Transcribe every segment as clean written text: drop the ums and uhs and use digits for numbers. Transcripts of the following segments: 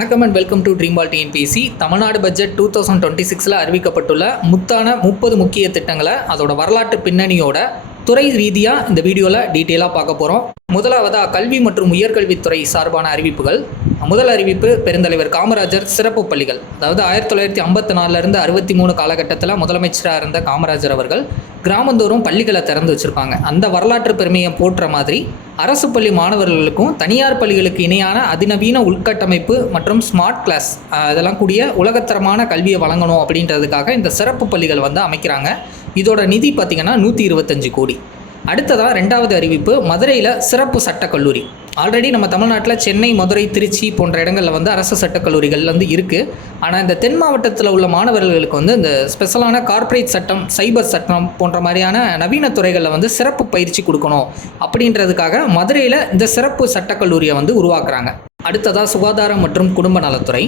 வணக்கம் and welcome to dream பால் TNPSC. Tamil Nadu budget 2026 அறிவிக்கப்பட்டுள்ள முத்தான 30 முக்கிய திட்டங்களை அதோட வரலாற்று பின்னணியோட துறை ரீதியாக இந்த வீடியோவில் டீட்டெயிலாக பார்க்க போகிறோம். முதலாவதாக கல்வி மற்றும் உயர்கல்வித்துறை சார்பான அறிவிப்புகள். முதல் அறிவிப்பு பெருந்தலைவர் காமராஜர் சிறப்பு பள்ளிகள். அதாவது 1954 63 காலகட்டத்தில் முதலமைச்சராக இருந்த காமராஜர் அவர்கள் கிராமந்தோறும் பள்ளிகளை திறந்து வச்சுருப்பாங்க. அந்த வரலாற்று பெருமையை போற்ற மாதிரி அரசு பள்ளி மாணவர்களுக்கும் தனியார் பள்ளிகளுக்கு இணையான அதிநவீன உள்கட்டமைப்பு மற்றும் ஸ்மார்ட் கிளாஸ் இதெல்லாம் கூடிய உலகத்தரமான கல்வியை வழங்கணும் அப்படின்றதுக்காக இந்த சிறப்பு பள்ளிகள் அமைக்கிறாங்க. இதோட நிதி பார்த்திங்கன்னா 125 கோடி. அடுத்ததாக ரெண்டாவது அறிவிப்பு மதுரையில் சிறப்பு சட்டக்கல்லூரி. ஆல்ரெடி நம்ம தமிழ்நாட்டில் சென்னை, மதுரை, திருச்சி போன்ற இடங்களில் அரசு சட்டக்கல்லூரிகள் இருக்குது. ஆனால் இந்த தென் மாவட்டத்தில் உள்ள மாணவர்களுக்கு இந்த ஸ்பெஷலான கார்ப்பரேட் சட்டம், சைபர் சட்டம் போன்ற மாதிரியான நவீன துறைகளில் சிறப்பு பயிற்சி கொடுக்கணும் அப்படின்றதுக்காக மதுரையில் இந்த சிறப்பு சட்டக்கல்லூரியை உருவாக்குறாங்க. அடுத்ததாக சுகாதாரம் மற்றும் குடும்ப நலத்துறை.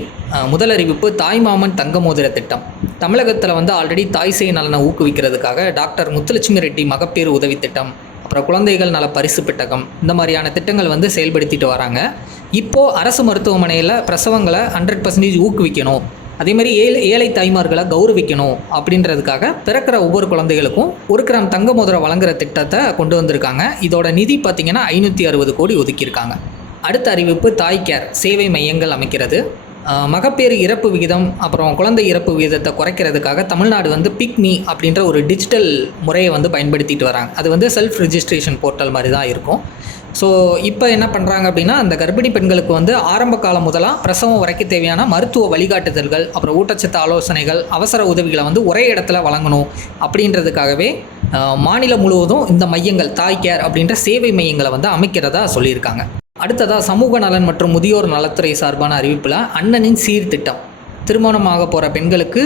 முதல் அறிவிப்பு தாய்மாமன் தங்க மோதிர திட்டம். தமிழகத்தில் ஆல்ரெடி தாய் சேய் நலனை ஊக்குவிக்கிறதுக்காக டாக்டர் முத்துலட்சுமி ரெட்டி மகப்பேறு உதவி திட்டம், அப்புறம் குழந்தைகள் நல பரிசு பெட்டகம், இந்த மாதிரியான திட்டங்கள் செயல்படுத்திட்டு வராங்க. இப்போது அரசு மருத்துவமனையில் பிரசவங்களை 100% ஊக்குவிக்கணும், அதேமாதிரி ஏழை தாய்மார்களை கௌரவிக்கணும் அப்படின்றதுக்காக பிறக்கிற ஒவ்வொரு குழந்தைகளுக்கும் 1 கிராம் தங்க மோதிரம் வழங்குகிற திட்டத்தை கொண்டு வந்திருக்காங்க. இதோட நிதி பார்த்திங்கன்னா 560 கோடி ஒதுக்கியிருக்காங்க. அடுத்த அறிவிப்பு தாய் கேர் சேவை மையங்கள் அமைக்கிறது. மகப்பேறு இறப்பு விகிதம் அப்புறம் குழந்தை இறப்பு விகிதத்தை குறைக்கிறதுக்காக தமிழ்நாடு பிக்மி அப்படின்ற ஒரு டிஜிட்டல் முறையை பயன்படுத்திட்டு வராங்க. அது செல்ஃப் ரிஜிஸ்ட்ரேஷன் போர்ட்டல் மாதிரி தான் இருக்கும். ஸோ இப்போ என்ன பண்ணுறாங்க அப்படின்னா, அந்த கர்ப்பிணி பெண்களுக்கு ஆரம்ப காலம் முதலாக பிரசவம் வரைக்கும் தேவையான மருத்துவ வழிகாட்டுதல்கள், அப்புறம் ஊட்டச்சத்து ஆலோசனைகள், அவசர உதவிகளை ஒரே இடத்துல வழங்கணும் அப்படின்றதுக்காகவே மாநிலம் முழுவதும் இந்த மையங்கள் தாய் கேர் அப்படின்ற சேவை மையங்களை அமைக்கிறதா சொல்லியிருக்காங்க. அடுத்ததாக சமூக நலன் மற்றும் முதியோர் நலத்துறை சார்பான அறிவிப்பில் அண்ணனின் சீர்திட்டம். திருமணமாக போகிற பெண்களுக்கு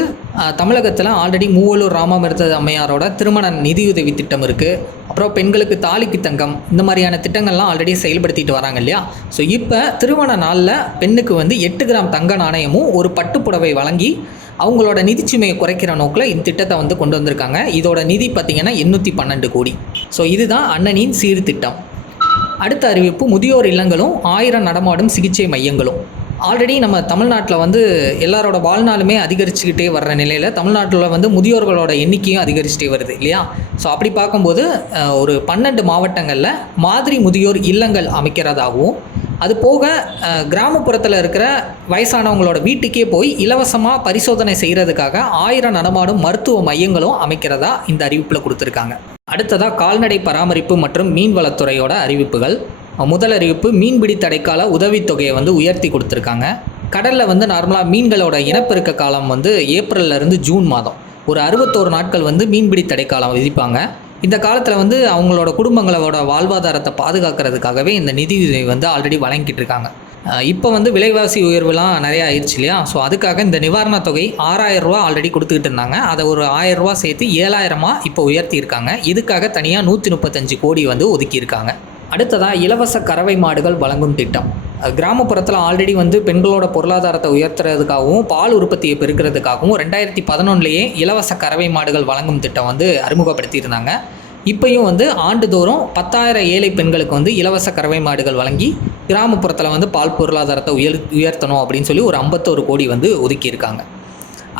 தமிழகத்தில் ஆல்ரெடி மூவலூர் ராமாமிர்த அம்மையாரோட திருமண நிதியுதவி திட்டம் இருக்குது. அப்புறம் பெண்களுக்கு தாலிக்கு தங்கம், இந்த மாதிரியான திட்டங்கள்லாம் ஆல்ரெடி செயல்படுத்திட்டு வராங்க இல்லையா. ஸோ இப்போ திருமண நாளில் பெண்ணுக்கு 8 கிராம் தங்க நாணயமும் ஒரு பட்டுப்புடவை வழங்கி அவங்களோட நிதிச்சுமையை குறைக்கிற நோக்கில் இந்த திட்டத்தை கொண்டு வந்திருக்காங்க. இதோட நிதி பார்த்திங்கன்னா 812 கோடி. ஸோ இதுதான் அண்ணனின் சீர்திட்டம். அடுத்த அறிவிப்பு முதியோர் இல்லங்களும் 1000 நடமாடும் சிகிச்சை மையங்களும். ஆல்ரெடி நம்ம தமிழ்நாட்டில் எல்லாரோட வாழ்நாளுமே அதிகரிச்சுக்கிட்டே வர்ற நிலையில் தமிழ்நாட்டில் முதியோர்களோட எண்ணிக்கையும் அதிகரிச்சுட்டே வருது இல்லையா. ஸோ அப்படி பார்க்கும்போது ஒரு 12 மாவட்டங்களில் மாதிரி முதியோர் இல்லங்கள் அமைக்கிறதாகவும், அது போக கிராமப்புறத்தில் இருக்கிற வயசானவங்களோட வீட்டுக்கே போய் இலவசமாக பரிசோதனை செய்கிறதுக்காக 1000 நடமாடும் மருத்துவ மையங்களும் அமைக்கிறதா இந்த அறிவிப்பில் கொடுத்துருக்காங்க. அடுத்ததாக கால்நடை பராமரிப்பு மற்றும் மீன்வளத்துறையோட அறிவிப்புகள். முதல் அறிவிப்பு மீன்பிடி தடைக்கால உதவித்தொகையை உயர்த்தி கொடுத்துருக்காங்க. கடலில் நார்மலாக மீன்களோட இனப்பெருக்க காலம் ஏப்ரல்லேருந்து ஜூன் மாதம் ஒரு 61 நாட்கள் மீன்பிடி தடைக்காலம் விதிப்பாங்க. இந்த காலத்தில் அவங்களோட குடும்பங்களோட வாழ்வாதாரத்தை பாதுகாக்கிறதுக்காகவே இந்த நிதியுதவி ஆல்ரெடி வழங்கிட்டு இருக்காங்க. இப்போ விலைவாசி உயர்வுலாம் நிறையா ஆயிடுச்சு இல்லையா. ஸோ அதுக்காக இந்த நிவாரணத் தொகை 6000 ரூபா ஆல்ரெடி கொடுத்துக்கிட்டு இருந்தாங்க. அதை ஒரு 1000 ரூபா சேர்த்து 7000 இப்போ உயர்த்தியிருக்காங்க. இதுக்காக தனியாக 135 கோடி ஒதுக்கியிருக்காங்க. அடுத்ததாக இலவச கறவை மாடுகள் வழங்கும் திட்டம். கிராமப்புறத்தில் ஆல்ரெடி பெண்களோட பொருளாதாரத்தை உயர்த்துறதுக்காகவும் பால் உற்பத்தியை பெருக்கிறதுக்காகவும் 2011 இலவச கறவை மாடுகள் வழங்கும் திட்டம் அறிமுகப்படுத்தியிருந்தாங்க. இப்போயும் ஆண்டுதோறும் 10,000 ஏழை பெண்களுக்கு இலவச கறவை மாடுகள் வழங்கி கிராமப்புறத்தில் பால் பொருளாதாரத்தை உயர்த்தணும் அப்படின்னு சொல்லி ஒரு 51 கோடி ஒதுக்கியிருக்காங்க.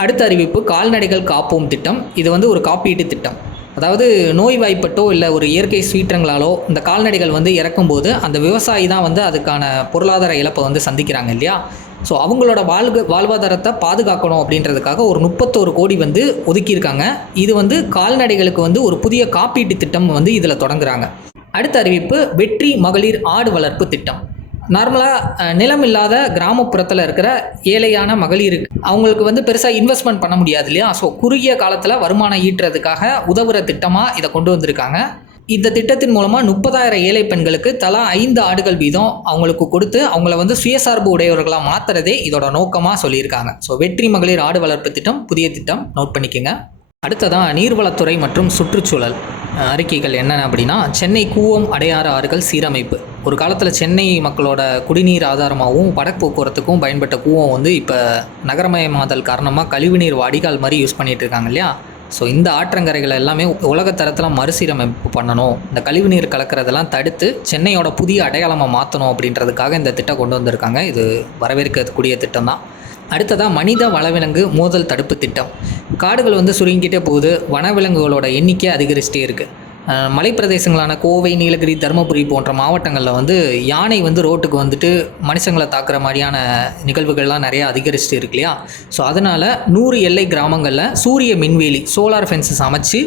அடுத்த அறிவிப்பு கால்நடைகள் காப்போம் திட்டம். இது ஒரு காப்பீட்டு திட்டம். அதாவது நோய்வாய்ப்பட்டோ இல்லை ஒரு இயற்கை சீற்றங்களாலோ இந்த கால்நடைகள் இறக்கும்போது அந்த விவசாயி தான் அதுக்கான பொருளாதார இழப்பை சந்திக்கிறாங்க இல்லையா. ஸோ அவங்களோட வாழ்வாதாரத்தை பாதுகாக்கணும் அப்படின்றதுக்காக ஒரு 31 கோடி ஒதுக்கியிருக்காங்க. இது கால்நடைகளுக்கு ஒரு புதிய காப்பீட்டு திட்டம் இதில் தொடங்குறாங்க. அடுத்த அறிவிப்பு வெற்றி மகளிர் ஆடு வளர்ப்பு திட்டம். நார்மலாக நிலம் இல்லாத கிராமப்புறத்தில் இருக்கிற ஏழையான மகளிருக்கு அவங்களுக்கு பெருசாக இன்வெஸ்ட்மெண்ட் பண்ண முடியாது இல்லையா. ஸோ குறுகிய காலத்தில் வருமானம் ஈட்டுறதுக்காக உதவுற திட்டமாக இதை கொண்டு வந்திருக்காங்க. இந்த திட்டத்தின் மூலமாக 30,000 ஏழை பெண்களுக்கு தலா 5 ஆடுகள் வீதம் அவங்களுக்கு கொடுத்து அவங்கள சுயசார்பு உடையவர்களாக மாற்றுறதே இதோட நோக்கமாக சொல்லியிருக்காங்க. ஸோ வெற்றி மகளிர் ஆடு வளர்ப்பு திட்டம் புதிய திட்டம், நோட் பண்ணிக்கோங்க. அடுத்ததான் நீர்வளத்துறை மற்றும் சுற்றுச்சூழல் அறிக்கைகள் என்னென்ன அப்படின்னா, சென்னை கூவம் அடையாறு ஆறுகள் சீரமைப்பு. ஒரு காலத்தில் சென்னை மக்களோட குடிநீர் ஆதாரமாகவும் படகு போக்குவரத்துக்கும் பயன்பட்ட கூவம் இப்போ நகரமயமாதல் காரணமாக கழிவுநீர் வடிகால் மாதிரி யூஸ் பண்ணிகிட்டு இருக்காங்க இல்லையா. ஸோ இந்த ஆற்றங்கரைகள் எல்லாமே உலகத்தரத்தில் மறுசீரமைப்பு பண்ணணும், இந்த கழிவுநீர் கலக்கிறதெல்லாம் தடுத்து சென்னையோட புதிய அடையாளமாக மாற்றணும் அப்படின்றதுக்காக இந்த திட்டம் கொண்டு வந்திருக்காங்க. இது வரவேற்கக்கூடிய திட்டம் தான். அடுத்ததாக மனித வனவிலங்கு மோதல் தடுப்பு திட்டம். காடுகள் வந்து சுருங்கிட்டே போகுது, வனவிலங்குகளோட எண்ணிக்கை அதிகரிச்சிட்டே இருக்குது. மலைப்பிரதேசங்களான கோவை, நீலகிரி, தருமபுரி போன்ற மாவட்டங்களில் வந்து யானை வந்து ரோட்டுக்கு வந்துட்டு மனுஷங்களை தாக்குற மாதிரியான நிகழ்வுகள்லாம் நிறையா அதிகரிச்சுட்டு இருக்கு இல்லையா. ஸோ அதனால் 100 எல்லை கிராமங்களில் சூரிய மின்வேலி சோலார் ஃபென்சஸ் அமைச்சு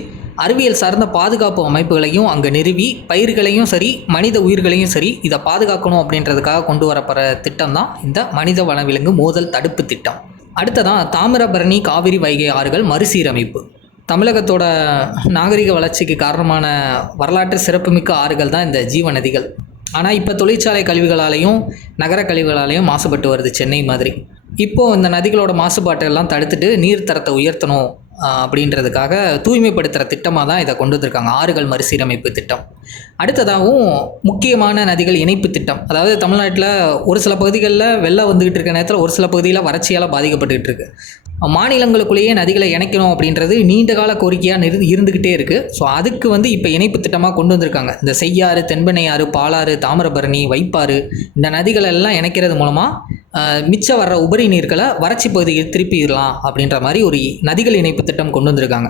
அறிவியல் சார்ந்த பாதுகாப்பு அமைப்புகளையும் அங்கே நிறுவி பயிர்களையும் சரி மனித உயிர்களையும் சரி இதை பாதுகாக்கணும் அப்படின்றதுக்காக கொண்டு வரப்படுற திட்டம் தான் இந்த மனித வனவிலங்கு மோதல் தடுப்பு திட்டம். அடுத்ததான் தாமிரபரணி, காவிரி, வைகை ஆறுகள் மறுசீரமைப்பு. தமிழகத்தோட நாகரிக வளர்ச்சிக்கு காரணமான வரலாற்று சிறப்புமிக்க ஆறுகள் தான் இந்த ஜீவ நதிகள். ஆனால் இப்போ தொழிற்சாலை கழிவுகளாலேயும் நகர கழிவுகளாலேயும் மாசுபட்டு வருது சென்னை மாதிரி. இப்போது இந்த நதிகளோட மாசுபாட்டெல்லாம் தடுத்துட்டு நீர் தரத்தை உயர்த்தணும் அப்படின்றதுக்காக தூய்மைப்படுத்துகிற திட்டமாக தான் இதை கொண்டு வந்திருக்காங்க, ஆறுகள் மறுசீரமைப்பு திட்டம். அடுத்ததாகவும் முக்கியமான நதிகள் இணைப்பு திட்டம். அதாவது தமிழ்நாட்டில் ஒரு சில பகுதிகளில் வெள்ளம் வந்துக்கிட்டு இருக்க நேரத்தில் ஒரு சில பகுதியில் வறட்சியால் பாதிக்கப்பட்டுக்கிட்டு இருக்கு. மாநிலங்களுக்குள்ளேயே நதிகளை இணைக்கணும் அப்படின்றது நீண்ட கால கோரிக்கையாக இருந்துக்கிட்டே இருக்குது. ஸோ அதுக்கு வந்து இப்போ இணைப்பு திட்டமாக கொண்டு வந்திருக்காங்க. இந்த செய்யாறு, தென்பெண்ணை ஆறு, பாலாறு, தாமிரபரணி, வைப்பாறு இந்த நதிகள் எல்லாம் இணைக்கிறது மூலமாக மிச்சம் வர்ற உபரி நீர்களை வறட்சி பகுதியில் திருப்பிடலாம் அப்படின்ற மாதிரி ஒரு நதிகள் இணைப்பு திட்டம் கொண்டு வந்திருக்காங்க.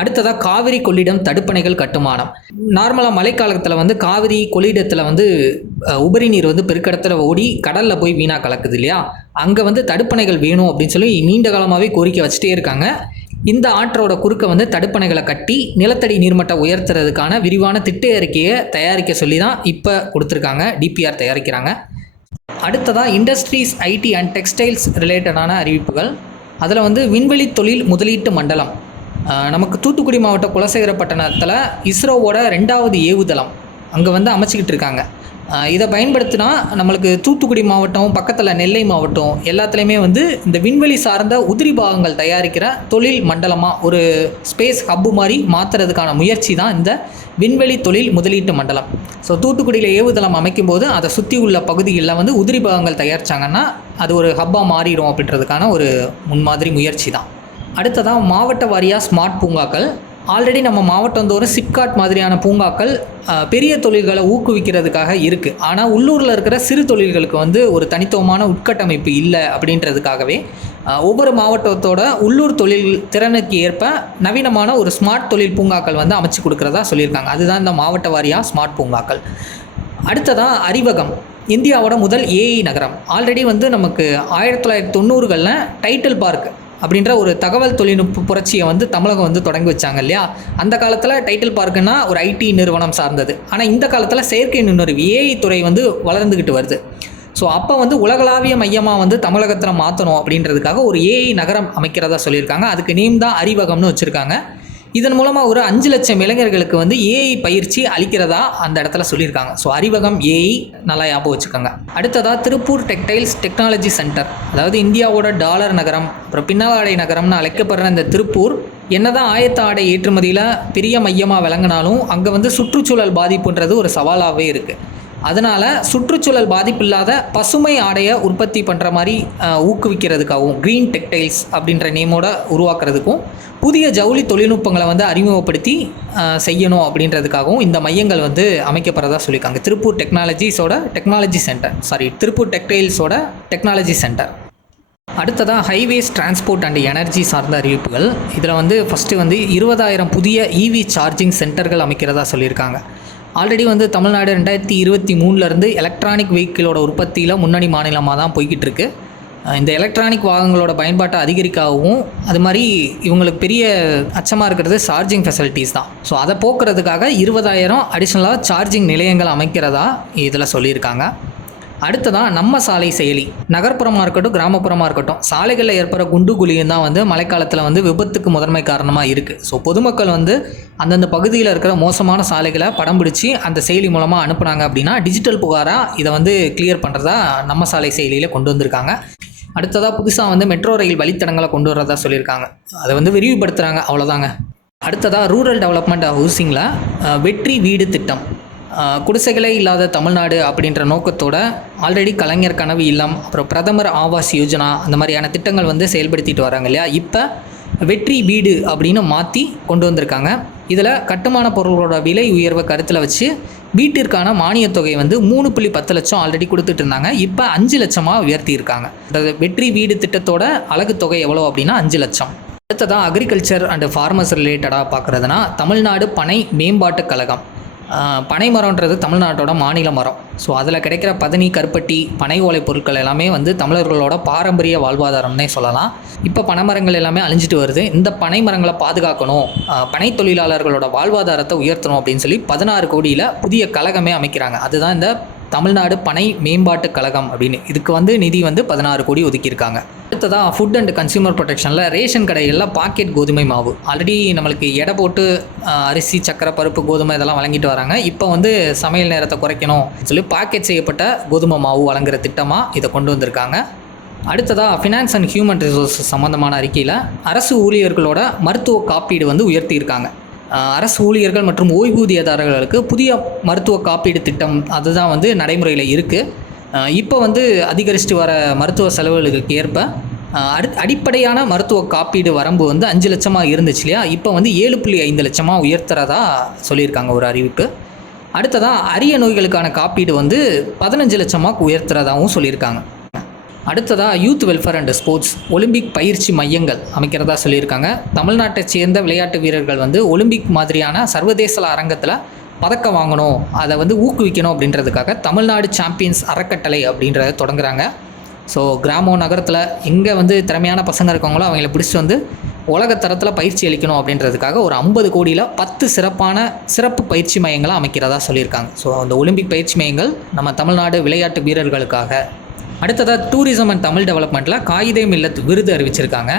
அடுத்ததாக காவிரி கொள்ளிடம் தடுப்பணைகள் கட்டுமானம். நார்மலாக மழைக்காலத்தில் வந்து காவிரி கொள்ளிடத்தில் வந்து உபரி நீர் வந்து பெருக்கடத்தில் ஓடி கடலில் போய் வீணாக கலக்குது இல்லையா. அங்கே வந்து தடுப்பணைகள் வேணும் அப்படின்னு சொல்லி நீண்ட காலமாகவே கோரிக்கை வச்சுட்டே இருக்காங்க. இந்த ஆற்றோட குறுக்க வந்து தடுப்பணைகளை கட்டி நிலத்தடி நீர்மட்டம் உயர்த்துறதுக்கான விரிவான திட்ட அறிக்கையை தயாரிக்க சொல்லி தான் இப்போ கொடுத்துருக்காங்க, டிபிஆர் தயாரிக்கிறாங்க. அடுத்ததாக இண்டஸ்ட்ரீஸ், ஐடி அண்ட் டெக்ஸ்டைல்ஸ் ரிலேட்டடான அறிவிப்புகள். அதில் வந்து விண்வெளி தொழில் முதலீட்டு மண்டலம். நமக்கு தூத்துக்குடி மாவட்டம் குலசேகரப்பட்டினத்தில் இஸ்ரோவோட 2வது ஏவுதளம் அங்கே வந்து அமைச்சிக்கிட்டு இருக்காங்க. இதை பயன்படுத்தினா நம்மளுக்கு தூத்துக்குடி மாவட்டம் பக்கத்தில் நெல்லை மாவட்டம் எல்லாத்துலேயுமே வந்து இந்த விண்வெளி சார்ந்த உதிரி பாகங்கள் தயாரிக்கிற தொழில் மண்டலமாக ஒரு ஸ்பேஸ் ஹப்பு மாதிரி மாற்றுறதுக்கான முயற்சி தான் இந்த விண்வெளி தொழில் முதலீட்டு மண்டலம். ஸோ தூத்துக்குடியில் ஏவுதளம் அமைக்கும்போது அதை சுற்றி உள்ள பகுதிகளில் வந்து உதிரி பாகங்கள் தயாரித்தாங்கன்னா அது ஒரு ஹப்பாக மாறிடும் அப்படின்றதுக்கான ஒரு முன்மாதிரி முயற்சி தான். அடுத்ததாக மாவட்ட வாரியாக ஸ்மார்ட் பூங்காக்கள். ஆல்ரெடி நம்ம மாவட்டந்தோறும் சிப்காட் மாதிரியான பூங்காக்கள் பெரிய தொழில்களை ஊக்குவிக்கிறதுக்காக இருக்குது. ஆனால் உள்ளூரில் இருக்கிற சிறு தொழில்களுக்கு வந்து ஒரு தனித்துவமான உட்கட்டமைப்பு இல்லை அப்படின்றதுக்காகவே ஒவ்வொரு மாவட்டத்தோட உள்ளூர் தொழில் திறனுக்கு ஏற்ப நவீனமான ஒரு ஸ்மார்ட் தொழில் பூங்காக்கள் வந்து அமைச்சு கொடுக்குறதா சொல்லியிருக்காங்க. அதுதான் இந்த மாவட்ட வாரியாக ஸ்மார்ட் பூங்காக்கள். அடுத்ததாக அறிவகம், இந்தியாவோட முதல் ஏஐ நகரம். ஆல்ரெடி வந்து நமக்கு 1990களில் டைட்டில் பார்க் அப்படின்ற ஒரு தகவல் தொழில்நுட்ப புரட்சியை வந்து தமிழகம் வந்து தொடங்கி வச்சாங்க இல்லையா. அந்த காலத்தில் டைட்டில் பார்க்குன்னா ஒரு ஐடி நிறுவனம் சார்ந்தது. ஆனால் இந்த காலத்தில் செயற்கை நுண்ணறிவு ஏஐ துறை வந்து வளர்ந்துக்கிட்டு வருது. ஸோ அப்போ வந்து உலகளாவிய மையமாக வந்து தமிழகத்தில் மாற்றணும் அப்படின்றதுக்காக ஒரு ஏஐ நகரம் அமைக்கிறதா சொல்லியிருக்காங்க. அதுக்கு நேம் தான் அறிவகம்னு வச்சுருக்காங்க. இதன் மூலமாக ஒரு 5 லட்சம் இளைஞர்களுக்கு வந்து ஏஐ பயிற்சி அளிக்கிறதா அந்த இடத்துல சொல்லியிருக்காங்க. ஸோ அறிவகம் ஏஐ நல்லா ஞாபகம் வச்சுக்கோங்க. அடுத்ததாக திருப்பூர் டெக்டைல்ஸ் டெக்னாலஜி சென்டர். அதாவது இந்தியாவோட டாலர் நகரம், அப்புறம் பின்னலாடை நகரம்னு அழைக்கப்படுற இந்த திருப்பூர் என்னதான் ஆயத்த ஆடை ஏற்றுமதியில் பெரிய மையமாக விளங்கினாலும் அங்கே வந்து சுற்றுச்சூழல் பாதிப்புன்றது ஒரு சவாலாகவே இருக்குது. அதனால் சுற்றுச்சூழல் பாதிப்பு இல்லாத பசுமை ஆடையை உற்பத்தி பண்ணுற மாதிரி ஊக்குவிக்கிறதுக்காகவும் க்ரீன் டெக்டைல்ஸ் அப்படின்ற நேமோட உருவாக்குறதுக்கும் புதிய ஜவுளி தொழில்நுட்பங்களை வந்து அறிமுகப்படுத்தி செய்யணும் அப்படின்றதுக்காகவும் இந்த மையங்கள் வந்து அமைக்கப்படுறதா சொல்லியிருக்காங்க. திருப்பூர் திருப்பூர் டெக்டைல்ஸோட டெக்னாலஜி சென்டர். அடுத்ததாக ஹைவேஸ், டிரான்ஸ்போர்ட் அண்ட் எனர்ஜி சார்ந்த அறிவிப்புகள். இதில் வந்து ஃபஸ்ட்டு வந்து 20,000 புதிய இவி சார்ஜிங் சென்டர்கள் அமைக்கிறதா சொல்லியிருக்காங்க. ஆல்ரெடி வந்து தமிழ்நாடு 2023 எலக்ட்ரானிக் வெஹிக்கிளோட உற்பத்தியில் முன்னணி மாநிலமாக தான் போய்கிட்டு இருக்கு. இந்த எலக்ட்ரானிக் வாகனங்களோட பயன்பாட்டை அதிகரிக்கவும் அது மாதிரி இவங்களுக்கு பெரிய அச்சமாக இருக்கிறது சார்ஜிங் ஃபெசிலிட்டிஸ் தான். ஸோ அதை போக்குறதுக்காக 20,000 அடிஷ்னலாக சார்ஜிங் நிலையங்கள் அமைக்கிறதா இதில் சொல்லியிருக்காங்க. அடுத்ததான் நம்ம சாலை செயலி. நகர்ப்புறமாக இருக்கட்டும் கிராமப்புறமாக இருக்கட்டும் சாலைகளில் ஏற்படுற குண்டு குழியும் தான் வந்து மழைக்காலத்தில் வந்து விபத்துக்கு முதன்மை காரணமாக இருக்குது. ஸோ பொதுமக்கள் வந்து அந்தந்த பகுதியில் இருக்கிற மோசமான சாலைகளை படம் பிடிச்சி அந்த செயலி மூலமாக அனுப்புனாங்க அப்படின்னா டிஜிட்டல் புகாராக இதை வந்து கிளியர் பண்ணுறதா நம்ம சாலை செயலியில் கொண்டு வந்திருக்காங்க. அடுத்ததாக புதுசாக வந்து மெட்ரோ ரயில் வழித்தடங்களை கொண்டு வரதா சொல்லியிருக்காங்க. அதை வந்து விரிவுபடுத்துகிறாங்க, அவ்வளோதாங்க. அடுத்ததாக ரூரல் டெவலப்மெண்ட் ஹவுசிங்கில் வெற்றி வீடு திட்டம். குடிசைகளே இல்லாத தமிழ்நாடு அப்படின்ற நோக்கத்தோட ஆல்ரெடி கலைஞர் கனவு இல்லம், அப்புறம் பிரதமர் ஆவாஸ் யோஜனா அந்த மாதிரியான திட்டங்கள் வந்து செயல்படுத்திட்டு வராங்க இல்லையா. இப்போ வெற்றி வீடு அப்படின்னு மாற்றி கொண்டு வந்திருக்காங்க. இதில் கட்டுமான பொருள்களோட விலை உயர்வை கருத்தில் வச்சு வீட்டிற்கான மானியத் தொகை வந்து 3.10 லட்சம் ஆல்ரெடி கொடுத்துட்டு இருந்தாங்க. இப்போ 5 லட்சமாக உயர்த்தியிருக்காங்க. அதாவது வெற்றி வீடு திட்டத்தோட அலகு தொகை எவ்வளோ அப்படின்னா 5 லட்சம். அடுத்ததான் அக்ரிகல்ச்சர் அண்டு ஃபார்மர்ஸ் ரிலேட்டடாக பார்க்குறதுனா தமிழ்நாடு பனை மேம்பாட்டுக் கழகம். பனை மரம்ன்றது தமிழ்நாட்டோட மாநில மரம். ஸோ அதில் கிடைக்கிற பதனி, கருப்பட்டி, பனை ஓலை பொருட்கள் எல்லாமே வந்து தமிழர்களோட பாரம்பரிய வாழ்வாதாரம்னே சொல்லலாம். இப்போ பனைமரங்கள் எல்லாமே அழிஞ்சிட்டு வருது. இந்த பனை மரங்களை பாதுகாக்கணும், பனை தொழிலாளர்களோட வாழ்வாதாரத்தை உயர்த்தணும் அப்படின்னு சொல்லி 16 கோடியில் புதிய கழகமே அமைக்கிறாங்க. அதுதான் இந்த தமிழ்நாடு பனை மேம்பாட்டுக் கழகம் அப்படின்னு. இதுக்கு வந்து நிதி வந்து 16 கோடி ஒதுக்கியிருக்காங்க. அடுத்ததாக ஃபுட் அண்ட் கன்சியூமர் ப்ரொடெக்ஷனில் ரேஷன் கடைகளில் பாக்கெட் கோதுமை மாவு ஆல்ரெடி நம்மளுக்கு எடை போட்டு அரிசி, சக்கரை, பருப்பு, கோதுமை இதெல்லாம் வழங்கிட்டு வராங்க. இப்போ வந்து சமையல் நேரத்தை குறைக்கணும் சொல்லி பாக்கெட் செய்யப்பட்ட கோதுமை மாவு வழங்குகிற திட்டமாக இதை கொண்டு வந்திருக்காங்க. அடுத்ததாக ஃபினான்ஸ் அண்ட் ஹியூமன் ரிசோர்ஸஸ் சம்மந்தமான அறிக்கையில் அரசு ஊழியர்களோட மருத்துவ காப்பீடு வந்து உயர்த்தியிருக்காங்க. அரசு ஊழியர்கள் மற்றும் ஓய்வூதியதாரர்களுக்கு புதிய மருத்துவ காப்பீடு திட்டம் அதுதான் வந்து நடைமுறையில் இருக்குது. இப்போ வந்து அதிகரிச்சுட்டு வர மருத்துவ செலவுகளுக்கு ஏற்ப அடிப்படையான மருத்துவ காப்பீடு வரம்பு வந்து 5 லட்சமாக இருந்துச்சு இல்லையா, இப்போ வந்து 7.5 லட்சமாக உயர்த்துறதா சொல்லியிருக்காங்க ஒரு அறிவிப்பு. அடுத்ததாக அரிய நோய்களுக்கான காப்பீடு வந்து 15 லட்சமாக உயர்த்துறதாகவும் சொல்லியிருக்காங்க. அடுத்ததாக youth welfare and sports Olympic பயிற்சி மையங்கள் அமைக்கிறதா சொல்லியிருக்காங்க. தமிழ்நாட்டை சேர்ந்த விளையாட்டு வீரர்கள் வந்து ஒலிம்பிக் மாதிரியான சர்வதேச அரங்கத்தில் பதக்கம் வாங்கணும், அதை வந்து ஊக்குவிக்கணும் அப்படின்றதுக்காக தமிழ்நாடு சாம்பியன்ஸ் அறக்கட்டளை அப்படின்றத தொடங்குறாங்க. ஸோ கிராமம் நகரத்தில் எங்கே வந்து திறமையான பசங்க இருக்காங்களோ அவங்கள பிடிச்சிட்டு வந்து உலகத்தரத்தில் பயிற்சி அளிக்கணும் அப்படின்றதுக்காக ஒரு 50 கோடியில் 10 சிறப்பு பயிற்சி மையங்களை அமைக்கிறதா சொல்லியிருக்காங்க. ஸோ அந்த ஒலிம்பிக் பயிற்சி மையங்கள் நம்ம தமிழ்நாடு விளையாட்டு வீரர்களுக்காக. அடுத்ததாக டூரிசம் அண்ட் தமிழ் டெவலப்மெண்ட்டில் காயிதே மில்லத் விருது அறிவிச்சிருக்காங்க.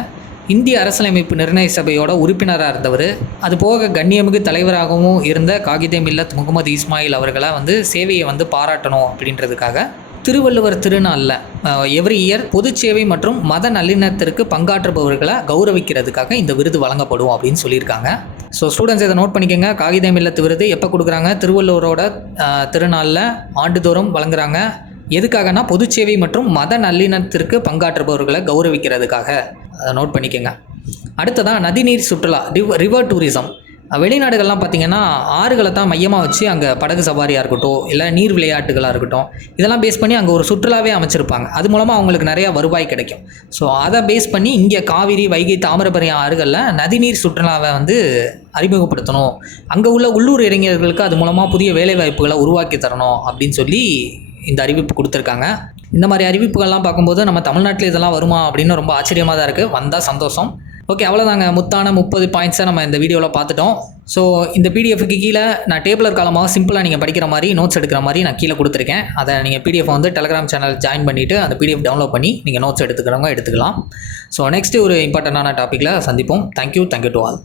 இந்திய அரசியலமைப்பு நிர்ணய சபையோட உறுப்பினராக இருந்தவர், அது போக கண்ணியமிகு தலைவராகவும் இருந்த காயிதே மில்லத் முகமது இஸ்மாயில் அவர்களை வந்து சேவையை வந்து பாராட்டணும் அப்படின்றதுக்காக திருவள்ளுவர் திருநாளில் எவ்ரி இயர் பொது சேவை மற்றும் மத நல்லிணத்திற்கு பங்காற்றுபவர்களை கௌரவிக்கிறதுக்காக இந்த விருது வழங்கப்படும் அப்படின்னு சொல்லியிருக்காங்க. ஸோ ஸ்டூடெண்ட்ஸ் இதை நோட் பண்ணிக்கோங்க. காயிதே மில்லத் விருது எப்போ கொடுக்குறாங்க? திருவள்ளுவரோட திருநாளில் ஆண்டுதோறும் வழங்குறாங்க. எதுக்காகனா பொது சேவை மற்றும் மத நல்லிணத்திற்கு பங்காற்றுபவர்களை கௌரவிக்கிறதுக்காக. அதை நோட் பண்ணிக்கோங்க. அடுத்ததான் நதிநீர் சுற்றுலா, ரிவர் டூரிசம். வெளிநாடுகள்லாம் பார்த்திங்கன்னா ஆறுகளை தான் மையமாக வச்சு அங்கே படகு சவாரியாக இருக்கட்டும், இல்லை நீர் விளையாட்டுகளாக இருக்கட்டும், இதெல்லாம் பேஸ் பண்ணி அங்கே ஒரு சுற்றுலாவே அமைச்சிருப்பாங்க. அது மூலமாக அவங்களுக்கு நிறையா வருவாய் கிடைக்கும். ஸோ அதை பேஸ் பண்ணி இங்கே காவிரி, வைகை, தாமிரபரணி ஆறுகளில் நதிநீர் சுற்றுலாவை வந்து அறிமுகப்படுத்தணும், அங்கே உள்ள உள்ளூர் இளைஞர்களுக்கு அது மூலமாக புதிய வேலைவாய்ப்புகளை உருவாக்கி தரணும் அப்படின்னு சொல்லி இந்த அறிவிப்பு கொடுத்துருக்காங்க. இந்த மாதிரி அறிவிப்புகள்லாம் பார்க்கும்போது நம்ம தமிழ்நாட்டில் இதெல்லாம் வருமா அப்படின்னு ரொம்ப ஆச்சரியமாக தான் இருக்குது. வந்தால் சந்தோஷம். ஓகே, அவ்வளோதாங்க. முத்தான 30 பாயிண்ட்ஸை நம்ம இந்த வீடியோவில் பார்த்துட்டோம். ஸோ இந்த பிடிஎஃப்க்கு கீழே நான் டேபிளர் காலமாக சிம்பிளாக நீங்கள் படிக்கிற மாதிரி நோட்ஸ் எடுக்கிற மாதிரி நான் கீழே கொடுத்துருக்கேன். அதை நீங்கள் பிடிஎஃப் வந்து டெலகிராம் சேனல் ஜாயின் பண்ணிவிட்டு அந்த பிடிஎஃப் டவுன்லோட் பண்ணி நீங்கள் நோட்ஸ் எடுத்துக்கிறவங்க எடுத்துக்கலாம். ஸோ நெக்ஸ்ட்டு ஒரு இம்பார்ட்டண்டான டாப்பிக்கில் சந்திப்போம். Thank you to all.